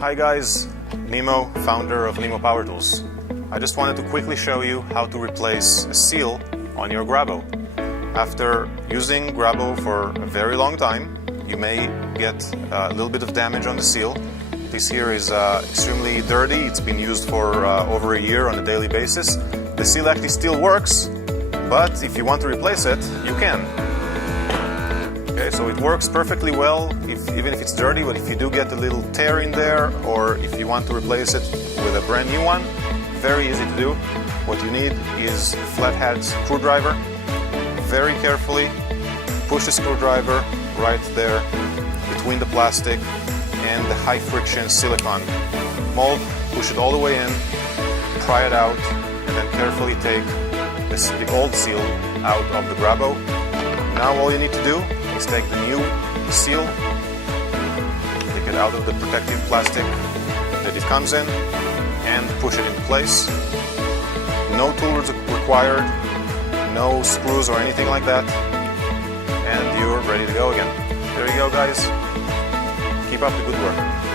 Hi guys, Nemo, founder of Nemo Power Tools. I just wanted to quickly show you how to replace a seal on your GRABO. After using GRABO for a very long time, you may get a little bit of damage on the seal. This here is extremely dirty. It's been used for over a year on a daily basis. The seal actually still works, but if you want to replace it, you can. Okay, so it works perfectly well, even if it's dirty, but if you do get a little tear in there, or if you want to replace it with a brand new one, very easy to do. What you need is a flathead screwdriver. Very carefully push the screwdriver right there between the plastic and the high friction silicone mold. Push it all the way in, pry it out, and then carefully take the old seal out of the GRABO. Now all you need to do is take the new seal, take it out of the protective plastic that it comes in, and push it in place. No tools required, no screws or anything like that, and you're ready to go again. There you go, guys. Keep up the good work.